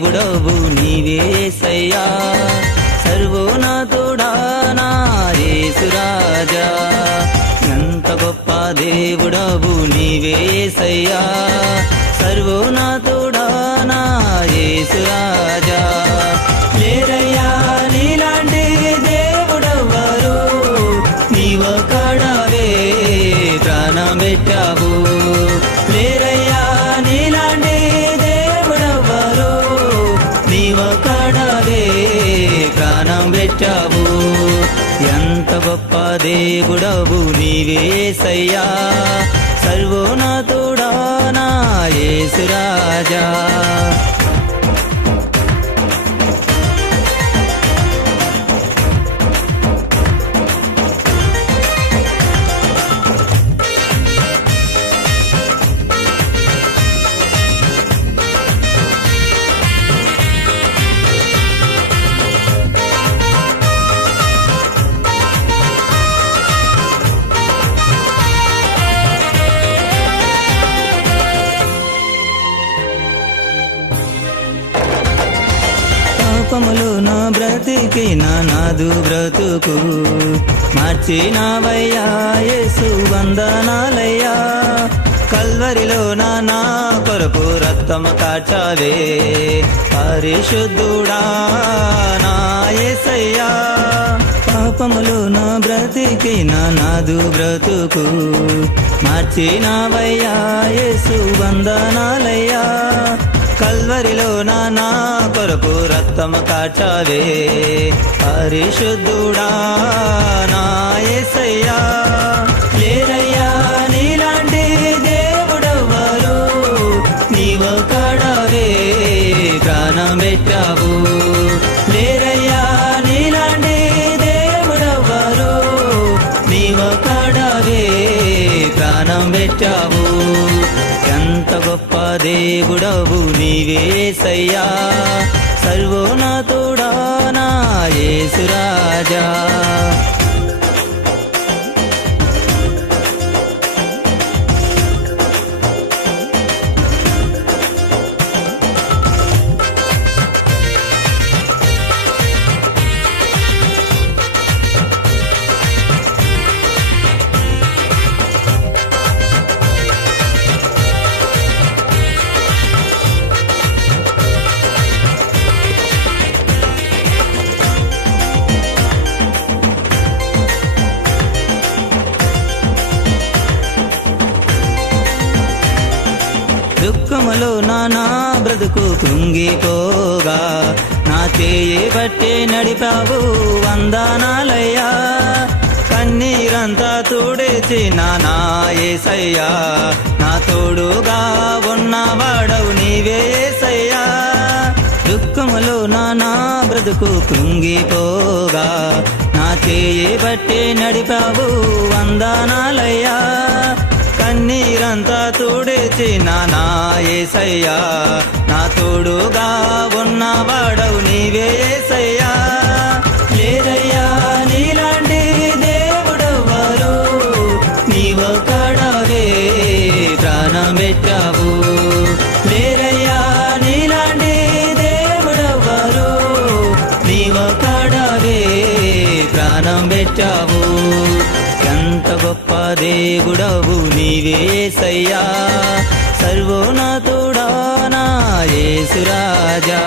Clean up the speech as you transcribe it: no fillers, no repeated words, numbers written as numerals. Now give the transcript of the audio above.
దేవుడవు నీవేసయ్యా, సర్వోన్నతుడా నా యేసురాజా. ఎంత గొప్ప దేవుడవు నీవేసయ్యా, సర్వోన్నతుడా నా యేసురాజా. లేరయ్యా నీలాంటి దేవుడెవ్వరు, నీవొక్కడవే ప్రాణం పెట్టావు. లేరయ్యా నీలాంటి దేవుడెవ్వరు, నీవొక్కడవే ప్రాణం పెట్టావు. ఎంత గొప్ప దేవుడవు నీవేసయ్యా, సర్వోన్నతుడా నా యేసురాజా. పాపములో నా బ్రతికి నాదు బ్రతుకు మార్చినావయ్యా యేసు, వందనాలయ్యా. కల్వరిలో నా కొరకు రక్తము కాచావే, పరిశుద్ధుడా నా యేసయ్యా. పాపములో నా బ్రతికి నాదు బ్రతుకు మార్చినావయ్యా యేసు, వందనాలయ్యా. కల్వరిలో నా కొరకు రక్తము కాచావే, పరిశుద్ధుడా నా యేసయ్యా. లేరయ్యా నీలాంటి దేవుడెవ్వరు, నీవొక్కడవే ప్రాణం పెట్టావు. లేరయ్యా నీలాంటి దేవుడెవ్వరు, నీవొక్కడవే ప్రాణం పెట్టావు. ఎంత గొప్ప దేవుడవు నీవేసయ్యా, సర్వోన్నతుడా నా యేసురాజా. దుఃఖములో నా బ్రతుకు కృంగిపోగా, నా చేయి బట్టి నడిపావు, వందనాలయ్యా. కన్నీరంతా తుడిచి నా యేసయ్యా, నా తోడుగా ఉన్నవాడవు నీవే యేసయ్యా. దుఃఖములో నా బ్రతుకు కృంగిపోగా, నా చేయి బట్టి నడిపావు, వందనాలయ్యా. కన్నీరంతా తుడిచి నా యేసయ్యా, నా తోడుగా ఉన్నవాడవు నీవే యేసయ్యా. లేరయ్యా నీలాంటి దేవుడెవ్వరు, నీవొక్కడవే ప్రాణం పెట్టావు. లేరయ్యా నీలాంటి దేవుడెవ్వరు, నీవొక్కడవే ప్రాణం పెట్టావు. ఎంత గొప్ప దేవుడవు నీవేసయ్యా, సర్వోన్నతుడా నా యేసురాజా.